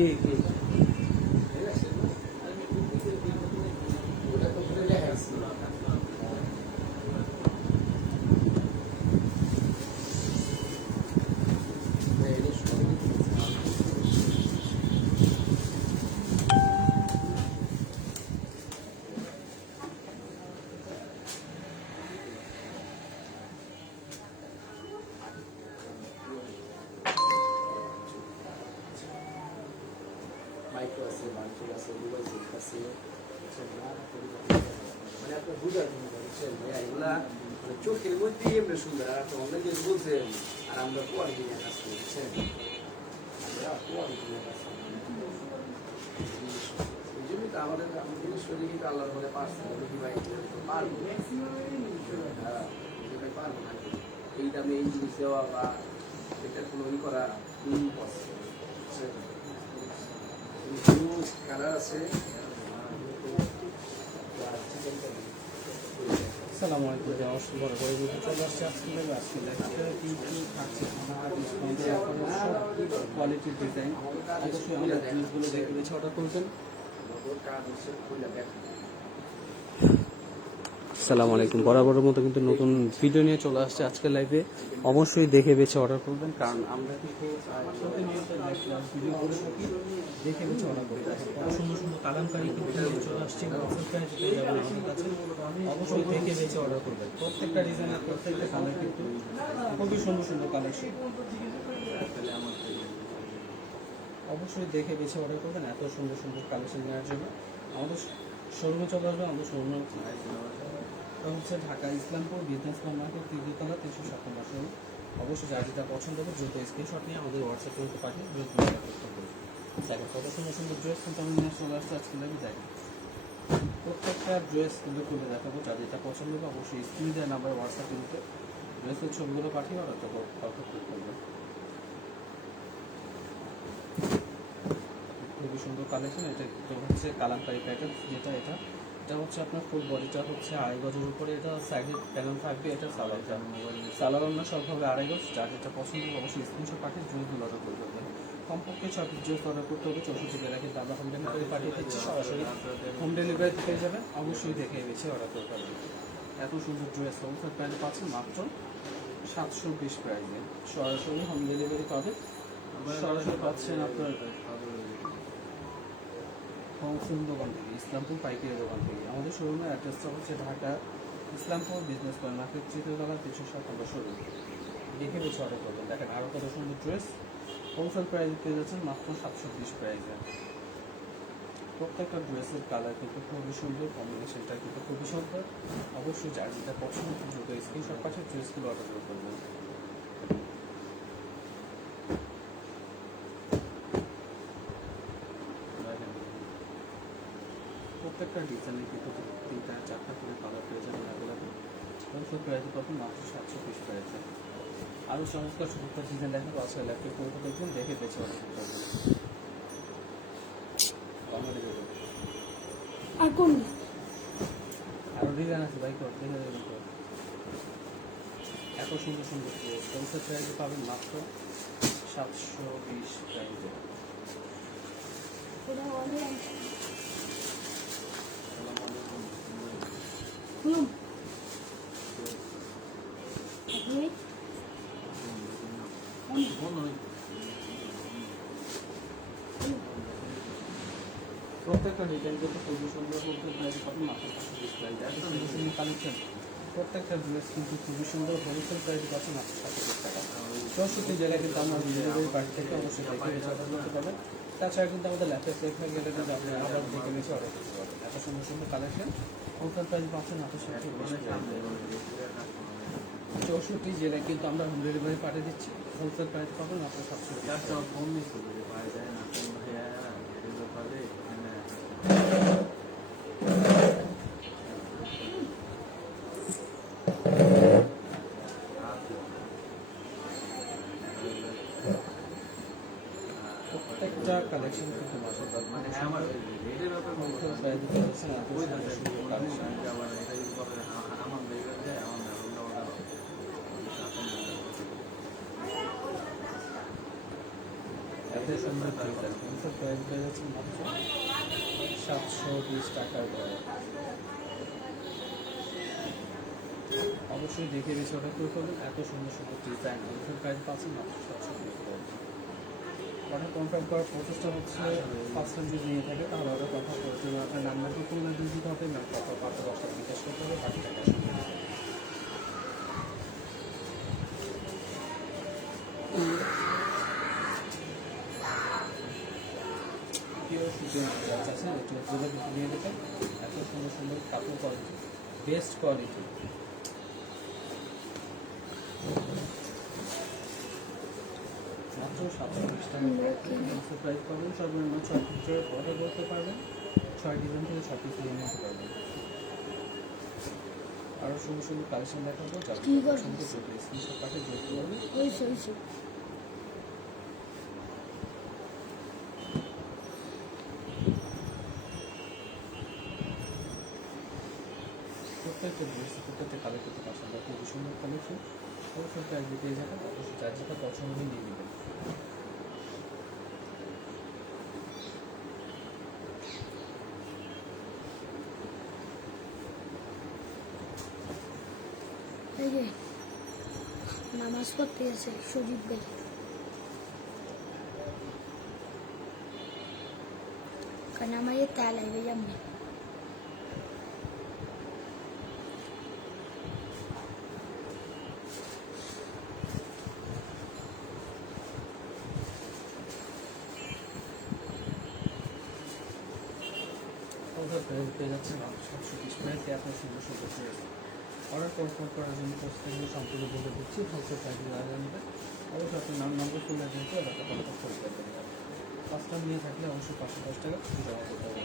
কে কে micro আছে, micro আছে, mobile set আছে, মানে আপনার বুঝার জন্য বুঝছেন ভাইয়া, এগুলা মানে চোখের মধ্যেই এমনি সুন্দর। আর আপনি অনলাইনে বলছেন, আর আমরা কোয়ালিটি নিয়ে কাজ করি, বুঝছেন, আমরা কোয়ালিটি নিয়ে কাজ করি। এই জন্যই তো আমাদের জিনিস শরীর কিন্তু আল্লাহর বলে পারছে কি ভাই পারবো, হ্যাঁ পারবো না এই দামে এই জিনিস দেওয়া বা এটা কোনো ই করা ইম্পসিবল, বুঝছেন। কালার আছে। আসসালামু আলাইকুম, অবশ্যই বড় করে বলতে চলে আসছে আজকে লেখাটা কিন্তু থাকছে কোয়ালিটির ডিজাইন। অবশ্যই আমাদের জিনিসগুলো দেখে বেছে অর্ডার করবেন। আসসালামু আলাইকুম, বরাবরের মতো কিন্তু নতুন ভিডিও নিয়ে চলে আসছে আজকের লাইভে। অবশ্যই দেখে বেছে অর্ডার করবেন, কারণ আমরা কিন্তু প্রতিনিয়ত ভিডিও করে থাকি, দেখে বেছে অর্ডার করি। সুন্দর সুন্দর কালামকারী কিন্তু চলে আসছে আমাদের কাছে। অবশ্যই দেখে বেছে অর্ডার করবেন। প্রত্যেকটা ডিজাইনের প্রত্যেকটা কালার কিন্তু খুবই সুন্দর সুন্দর কালেকশন। অবশ্যই দেখে বেছে অর্ডার করবেন এত সুন্দর সুন্দর কালেকশন নেওয়ার জন্য। আমাদের শোরুমে চলে আসবে। আমাদের শোরুমে হচ্ছে ঢাকা ইসলামপুর বিজনেস মার্কেট, তৃতীয়তলা, 307 নম্বর শোরুম। অবশ্যই যা যেটা পছন্দ হবে দ্রুত স্ক্রিনশট নিয়ে আমাদের হোয়াটসঅ্যাপে হতে পাঠিয়ে দ্রুত করতে হবে। দেখেন কত সুন্দর সুন্দর ড্রেস কিন্তু আমি নিয়ে চলে আসছি আজকে লাইভে। দেখেন প্রত্যেকটা ড্রেস কিন্তু খুলে দেখাবো, যা যেটা পছন্দ হবে অবশ্যই স্ক্রিনে দেওয়া নাম্বার হোয়াটসঅ্যাপে কিন্তু ড্রেসের ছবিগুলো পাঠিয়ে অর্ডার করবে। খুবই সুন্দর কালেকশন। এটা হচ্ছে কালামকারী প্যাটার্ন, যেটা এটা হচ্ছে আপনার ফুল বডিটা হচ্ছে 2.5 গজের উপরে। এটা সাইডে প্যানেল থাকবে। এটা সালার অন্য সব হবে 2.5 গজ। যার যেটা পছন্দ হবে অবশ্যই স্ক্রিনশট পাঠিয়ে দ্রুত অর্ডার করতে হবে। কমপক্ষে 6 পিস ড্রেস অর্ডার করতে হবে। 64 জেলা কিন্তু আমরা হোম ডেলিভারি পাঠিয়ে দিচ্ছি, সরাসরি হোম ডেলিভারি পেয়ে যাবেন। অবশ্যই দেখে বেছে অর্ডার করতে হবে। এত সুন্দর ড্রেস হোলসেল প্রাইসে পাচ্ছেন মাত্র 720 প্রাইসে। সরাসরি হোম ডেলিভারি পাবেন, সরাসরি পাচ্ছেন আপনার হোলসেল দোকান থেকে, ইসলামপুর পাইকারি দোকান থেকে। আমাদের শোরুমের অ্যাড্রেসটা হচ্ছে ঢাকা ইসলামপুর বিজনেস মার্কেট, 3তলা, 307 নম্বর শোরুম। দেখে বেছে অর্ডার করবেন। দেখেন আরও কত সুন্দর ড্রেস হোলসেল প্রাইসে পেয়ে যাচ্ছেন মাত্র 720 প্রাইসে। প্রত্যেকটা ড্রেসের কালার কিন্তু খুবই সুন্দর, কম্বিনেশনটা কিন্তু খুবই সুন্দর। অবশ্যই যার যেটা পছন্দ দ্রুত স্ক্রিনশট পাঠিয়ে ড্রেসগুলো অর্ডার করবেন। প্রত্যেকটা ডিজাইনে কিন্তু 3-4টা করে কালার পেয়ে যাবেন অ্যাভেলেবেল। হোলসেল প্রাইসে পাবেন মাত্র 720 প্রাইসে। আরও চমৎকার চমৎকার ডিজাইন দেখাবো আজকে ল্যাপটপ করে দেখবেন, দেখে বেছে অর্ডার করতে হবে। আর কোন আরও ডিজাইন আছে ভাই, দেখে দেবেন। এত সুন্দর সুন্দর হোলসেল প্রাইসে পাবেন মাত্র 720 প্রাইসে। প্রত্যেকটা ডিজাইন কিন্তু খুবই সুন্দর হোলসেল প্রাইসে পাবেন মাত্র 720 প্রাইসে। এত সুন্দর সুন্দর কালেকশন। প্রত্যেকটা ড্রেস কিন্তু খুবই সুন্দর হোলসেল প্রাইসে পাচ্ছেন মাত্র 720 টাকা। 64 জেলায় কিন্তু আমরা ডেলিভারি পার্টি থেকে অবশ্যই দেখে বেছে অর্ডার করতে পারবেন। তাছাড়া কিন্তু আমাদের ল্যাপটপ চেক হয়ে গেলে কিন্তু আপনি আবার দেখে বেছে অর্ডার করতে পারবেন। এত সুন্দর সুন্দর কালেকশন হোলসেল প্রাইসে পাচ্ছেন মাত্র 64 জেলায় কিন্তু আমরা হোম ডেলিভারি পাঠিয়ে দিচ্ছি। হোলসেল প্রাইস পাবেন মাত্র 720। প্রত্যেকটা কালেকশন কিন্তু এত দেখতে সুন্দর ড্রেস আর হোলসেল প্রাইস পেয়ে যাচ্ছে মাত্র 720 টাকার করে। অবশ্যই দেখে বেশি অর্ডার করে ফেলবেন, এত সুন্দর সুন্দর ডিজাইন হোলসেল প্রাইস পাচ্ছেন মাত্র 720 টাকা। অর্ডার কনফার্ম করার প্রসেসটা হচ্ছে ফার্স্ট টাইম যদি নিয়ে থাকে তাহলে অর্ডার কনফার্ম করার জন্য আপনার নাম্বারকে ফুল অ্যাড্রেস দিতে হবে, না কত 5-10 টাকা বিকাশ করতে হবে, বাকি টাকা সঙ্গে দিতে হবে। পিওর সুতির ড্রেস আছে, এটি পুরো নিয়ে দেবেন, এত সুন্দর সুন্দর কাপড় কোয়ালিটি, বেস্ট কোয়ালিটি। মাত্র 720 টাকা প্রাইস পাবেন, সর্বনিম্ন 6 পিস অর্ডার করতে পারবেন, 6 ডিজাইন থেকে 6 পিস নিয়ে নিতে পারবেন। আরও সুন্দর সুন্দর কালেকশন দেখাবো, যাদের পছন্দ স্ক্রিনশট পাঠিয়ে যোগ করবেন। প্রত্যেকটা ড্রেস প্রত্যেকটা কালার করতে পছন্দ, খুবই সুন্দর কালেকশন। অবশ্যই প্রাইস পেয়ে যাবেন, অবশ্যই যার যেটা পছন্দ নিয়ে নেবেন। এই যে নামাজ পড়তে গেছে সজীব ভাই, কারণ আমার এ তেল আইবে যাবে। অর্ডার পেয়ে যাচ্ছে মাত্র 720 টাকায় আপনার সুন্দর সুন্দর ড্রেস। অর্ডার কনফার্ম করার জন্য প্রস্তুতি সম্পূর্ণ বলে দিচ্ছি, হোলসেল প্রাইসে জানবেন। অবশ্যই আপনার নাম্বার ফুল অ্যাড্রেস দিয়ে অর্ডারটা কনফার্ম করে দেবেন। ফার্স্ট টাইম নিয়ে থাকলে অবশ্যই 510 টাকা জমা করতে হবে,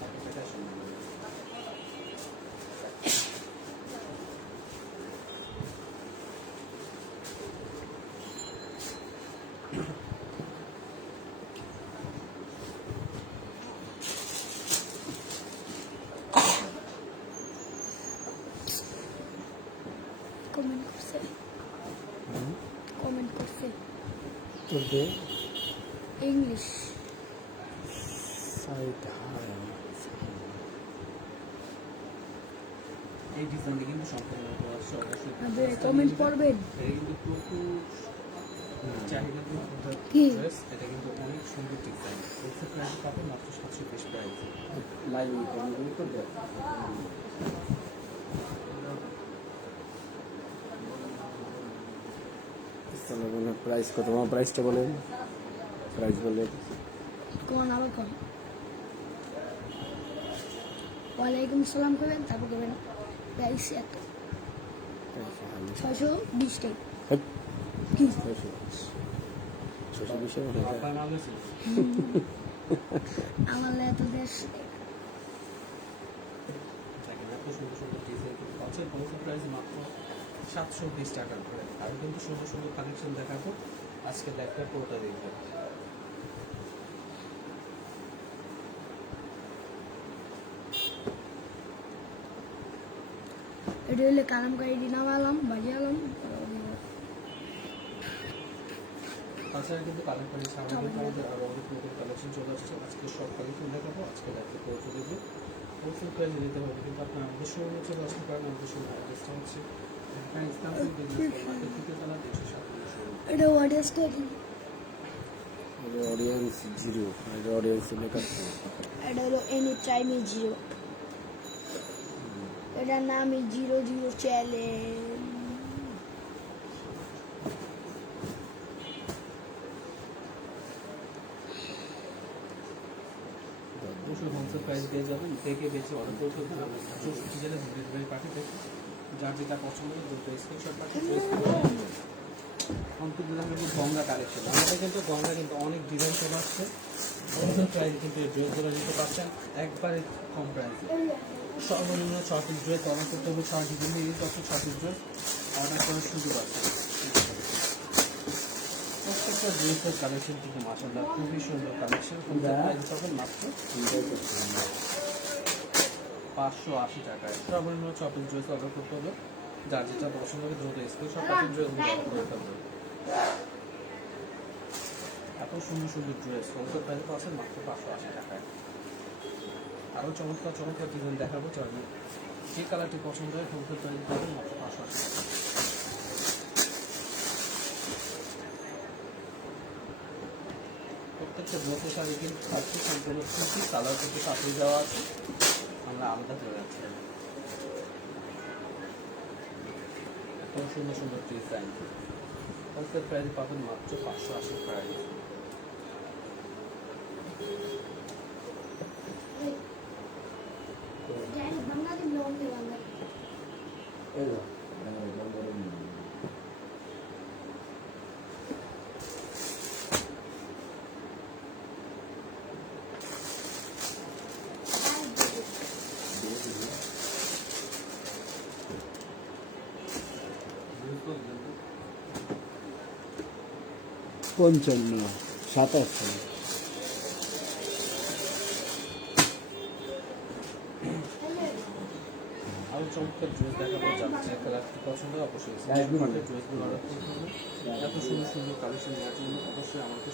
বাকি টাকা সঙ্গে দেবেন। কমেন্ট করছে তুলতে ইংলিশ। সাইড এই ডিজাইনটি কিন্তু সম্পূর্ণ কমেন্ট করবেন। এটা কিন্তু প্রচুর চাহিদা কি? ড্রেস, এটা কিন্তু অনেক সুন্দর ডিজাইন। হোলসেল প্রাইস পাবেন মাত্র 720 প্রাইস। লাইভ করবে প্রাইস কত? আমার প্রাইসটা বলেন, প্রাইস বলে কোন আবার কোন ওয়ালাইকুম সালাম করবেন, তারপর করবেন প্রাইস এত 620 টাকা। কি 620 আপনার নাম আছে? আমার এত দেশ দেখেন এত সুন্দর সুন্দর ডিজাইন কিন্তু পাচ্ছেন হোলসেল প্রাইস মাত্র 720 টাকার করে। আর কিন্তু সুন্দর সুন্দর কালেকশন দেখাবো, আজকে দেখবে পুরোটা দেখবেন। এটা হলে কালামকারী দিনাম আলম বাজি আলম। তাছাড়া কিন্তু কালেকশন সামগ্রীদের আরও অনেক নতুন কালেকশন চলে আসছে, আজকে সব কালেকশন দেখাবো, আজকে দেখতে পুরোটা দেখবে। হোলসেল প্রাইসে দিতে হবে, কিন্তু আপনার আমাদের শোরুমে চলে আসতে পারেন। আমাদের শোরুম অ্যাড্রেসটা হচ্ছে ইসলামপুর বিজনেস মার্কেট থেকে তারা 357 শোরুম। এটা অডিয়েন্সটা অডিয়েন্স জিরো, অডিয়েন্স লেখা এটা হলো এনি টাইম জিরো, এটার নাম 00 চ্যালেঞ্জ। অবশ্যই হোলসেল প্রাইস পেয়ে যাবেন, দেখে বেছে অর্ডার করে ফেলবেন। আমরা ডিজাইনে ডেলিভারি পাঠিয়ে দেখি, যার যেটা পছন্দ হয় দুটো স্ক্রিনশট পাঠিয়ে অন্তত কিন্তু গঙ্গা কালেকশন, আমাদের কিন্তু গঙ্গা কিন্তু অনেক ডিজাইন চলে আসছে। হোলসেল প্রাইস কিন্তু এই ড্রেসগুলো নিতে পারছেন একবারে কম প্রাইসে। সর্বনিম্ন 6 পিস ড্রেস অর্ডার করতে হবে, 6 ডিজাইন নিয়ে 6 পিস ড্রেস অর্ডার করার সুযোগ আছে। প্রত্যেকটা ড্রেসের কালেকশন কিন্তু মাশাআল্লাহ খুবই সুন্দর কালেকশন। প্রাইস পাবেন মাত্র 580 টাকায়। সর্বনিম্ন 6 পিস ড্রেস অর্ডার করতে হবে, যার যেটা পছন্দ হবে দ্রুত স্ক্রিনশট পাঠিয়ে ড্রেসগুলো অর্ডার করে ফেলবেন। এত সুন্দর সুন্দর ড্রেস হোলসেল প্রাইসে পাচ্ছেন মাত্র 580 টাকায়। আরও চমৎকার চমৎকার ডিজাইন দেখাবো, চাইলে যে কালারটি পছন্দ হয় হোলসেল প্রাইসে পাবেন মাত্র 580 টাকা। প্রত্যেকটা ড্রেসের শাড়ি কিন্তু থাকছে সম্পূর্ণ সুতি, কালার কিন্তু কাপড় দেওয়া আছে, আমরা আলাদা চলে যাচ্ছি। এত সুন্দর সুন্দর ডিজাইন হোলসেল প্রাইসে পাবেন মাত্র 580 প্রাইস। বাংলাদেশ লঙ্গে বাংলা এই না পঞ্চান্ন সাতাশ আরও চমৎকার ড্রেস দেখাবো, যাচ্ছে কালারটি পছন্দ হয় অবশ্যই ড্রেসগুলো অর্ডার করতে হবে। এত সুন্দর সুন্দর কালেকশন দেওয়ার জন্য অবশ্যই আমাকে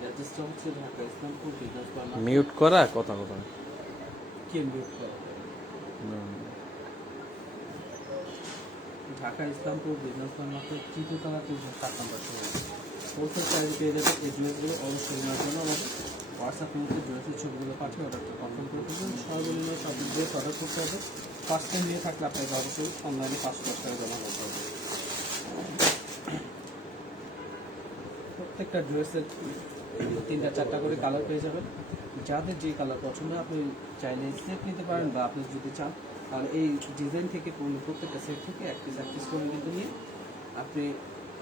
অ্যাড্রেসটা হচ্ছে Dhaka Islampur business parlour. Mute করা কথা কথা কে মিউট করা? ঢাকা ইসলামপুর বিজনেস মার্কেট তৃতীয় তলা 307 নম্বর শোরুম। হোলসেল প্রাইস পেয়ে যাবে। এই ড্রেসগুলো অবশ্যই নেওয়ার জন্য আমাদের হোয়াটসঅ্যাপ মধ্যে ড্রেসের ছবিগুলো পাঠিয়ে অর্ডারটা কনফার্ম করে দেবেন। সর্বনিম্ন সব ড্রেস অর্ডার করতে হবে। ফার্স্ট টাইম নিয়ে থাকলে আপনাকে অবশ্যই অনলাইনে 510 টাকা জমা করতে হবে। প্রত্যেকটা ড্রেসের 3-4টা করে কালার পেয়ে যাবেন। যাদের যে কালার পছন্দ হয় আপনি চাইলে সেট নিতে পারেন, বা আপনি যদি চান আর এই ডিজাইন থেকে প্রত্যেকটা সেট থেকে এক পিস করে কিন্তু নিয়ে আপনি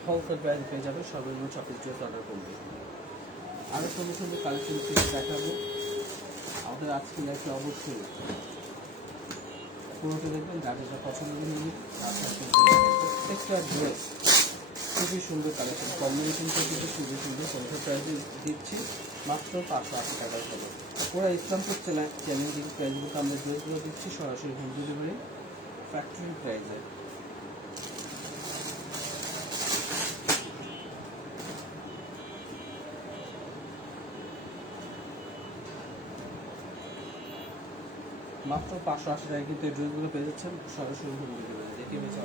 হোলসেল প্রাইস পেয়ে যাবেন। সর্বনিম্ন 6 পিস ড্রেস অর্ডার করবে। আরও সুন্দর সুন্দর কালেকশন দেখাবো আমাদের আজকে লাইফে। অবশ্যই পুরোটা দেখবেন, যার যেটা পছন্দ নিয়ে প্রত্যেকটা ড্রেস খুবই সুন্দর কালেকশন, কম্বিনেশনটা কিন্তু খুবই সুন্দর। হোলসেল প্রাইসে দিচ্ছি মাত্র 580 টাকায় হবে। পুরো ইসলামপুর চ্যালেঞ্জিং প্রাইসগুলো আমরা ড্রেসগুলো দিচ্ছি সরাসরি হোম ডেলিভারি ফ্যাক্টরি প্রাইসে। মাত্র 580 টাকায় কিন্তু এই ড্রেসগুলো পেয়ে যাচ্ছেন সরাসরি হোম ডেলিভারি। দেখে বেছে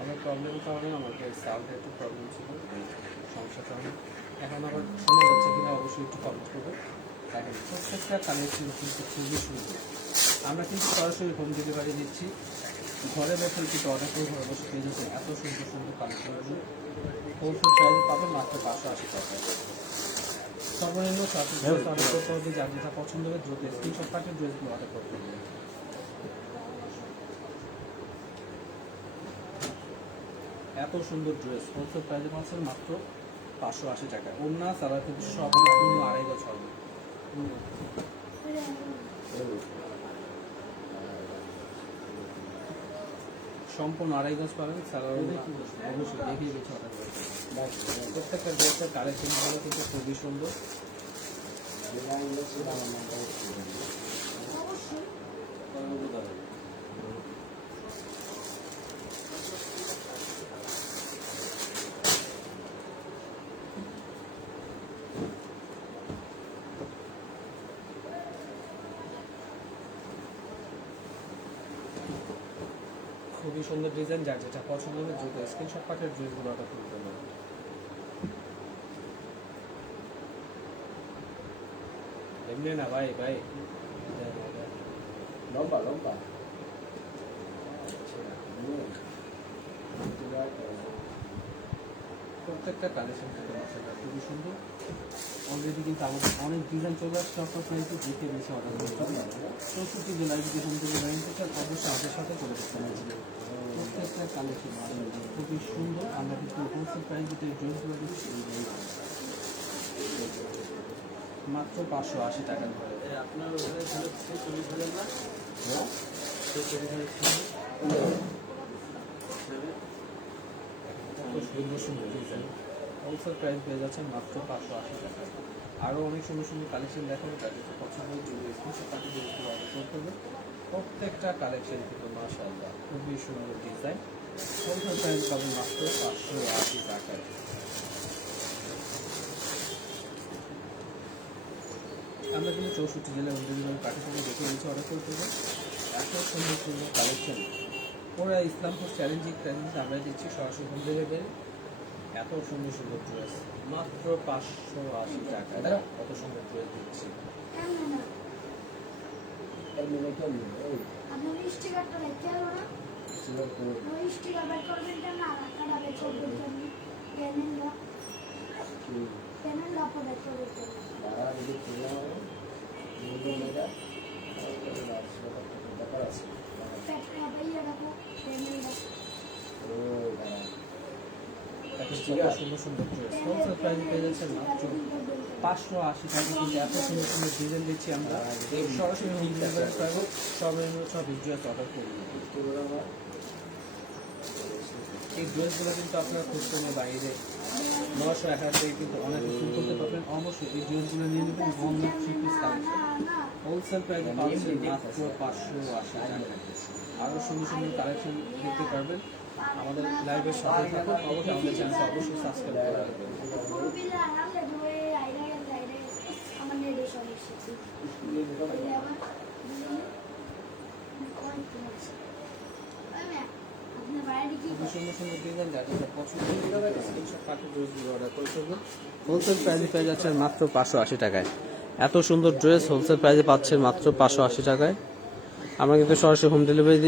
আমার প্রবলেমের কারণে আমাকে সাউন্ডে একটু প্রবলেম ছিল, সমস্যার কারণে। এখন আবার শোনা যাচ্ছে কিনা অবশ্যই একটু কমেন্ট করবে। দেখেন প্রত্যেকটা কালেকশন কিন্তু খুবই সুন্দর। আমরা কিন্তু সরাসরি হোম ডেলিভারি দিচ্ছি, ঘরে বসে কিন্তু অর্ডার করে ঘরে বসে পেয়ে যাচ্ছে এত সুন্দর সুন্দর কালেকশনগুলো। হোলসেল প্রাইসে পাবেন মাত্র 580 টাকায়। সর্বনিম্ন 6 পিস ড্রেস অর্ডার করতে হবে। যার যেটা পছন্দ হবে দ্রুত স্ক্রিনশট পাঠিয়ে ড্রেসগুলো অর্ডার করতে হবে। এত সুন্দর ড্রেস হোলসেল প্রাইসে পাচ্ছেন মাত্র 580 টাকা। ওড়না সালোয়ার কিন্তু সব পূর্ণ 2.5 গজ হবে। সম্পূর্ণ 2.5 গজ পাবেন সালোয়ার। অবশ্যই দেখিয়ে গেছে অর্ডার করতে। প্রত্যেকটা ড্রেসের কালেকশনগুলো কিন্তু খুবই সুন্দর। খুবই সুন্দর ডিজাইন, যার যেটা পছন্দ হবে দ্রুত স্ক্রিনশট পাঠিয়ে ড্রেসগুলো অর্ডার করতে হবে। এমনি না ভাই ভাই লম্বা লম্বা প্রত্যেকটা কালেকশন কিন্তু মাসাল্লাহ খুবই সুন্দর। অলরেডি কিন্তু আমাদের অনেক ডিজাইন চলে আসছে। আপনার কিন্তু দেখে বেশি অর্ডার করতে হবে। 64 জেলায় যদি হোম ডেলিভারি নিতে চান অবশ্যই আমাদের সাথে করে দিতে হবে। প্রত্যেকটা কালেকশন খুবই সুন্দর। আমরা কিন্তু হোলসেল প্রাইস দিতে ড্রেসগুলো দিচ্ছি মাত্র 580 টাকা ধরে। আপনার ওখানে সে ছবি ফেলেন না, সে ছবি ফেলেন হোলসেল প্রাইস পেয়ে যাচ্ছে মাত্র 580 টাকা। আরও অনেক সুন্দর সুন্দর কালেকশন দেখাবো, যাদের পছন্দ যদি স্ক্রিনশট পাঠিয়ে দিয়ে অর্ডার করতে হবে। প্রত্যেকটা কালেকশন কিন্তু মাশাআল্লাহ খুবই সুন্দর ডিজাইন। হোলসেল প্রাইস পাবেন মাত্র 580 টাকায়। আমরা কিন্তু 64 জেলার অন্যান্য কাঠি থেকে দেখে নিয়েছি অর্ডার করতে হবে। এত সুন্দর সুন্দর কালেকশন ওরা ইসলামপুর চ্যালেঞ্জিং প্রাইস আমরা দিচ্ছি সরাসরি হোম ডেলিভারি। এত সুন্দর সুন্দর ড্রেস মাত্র 580 টাকা। কত সুন্দর ড্রেস দিচ্ছি। আপনার স্টিকারটা দেখতে হলো না? ওই স্টিকার বের করবেন না, রাখাটা বের করবেন কেমনি? প্যানেলটা আপনি বের করবেন কেমনি? প্যাটটা বাইরে রাখো, প্যানেলটা। কত সুন্দর সুন্দর ড্রেস হোলসেল প্রাইস পেয়ে যাচ্ছে মাত্র 580 টাকা। কিন্তু এত সুন্দর সুন্দর ডিজাইন দিচ্ছি আমরা সরাসরি হোম ডেলিভারি পাবো। সব ড্রেস অর্ডার করবো। এই ড্রেসগুলো কিন্তু আপনার খুচরো বাইরে 900-1000 থেকে কিন্তু অনেক শুরু করতে পারবেন। অবশ্যই এই ড্রেসগুলো নিয়ে নেবেন। Homemade three piece collection wholesale প্রাইসে পাচ্ছেন মাত্র 580 টাকা। আরও সুন্দর সুন্দর কালেকশন দেখতে পারবেন। আমাদের লাইভের সাথে থাকুন। অবশ্যই আমাদের চ্যানেলটা অবশ্যই সাবস্ক্রাইব করে রাখবেন। সুন্দর সুন্দর ডিজাইন যাদের পছন্দ স্ক্রিনশট পাঠিয়ে ড্রেসগুলো অর্ডার করে ফেলবেন। হোলসেল প্রাইসে পেয়ে যাচ্ছেন মাত্র 580 টাকায়। এত সুন্দর ড্রেস হোলসেল প্রাইসে পাচ্ছেন মাত্র 580 টাকায়। আমরা কিন্তু সরাসরি হোম ডেলিভারি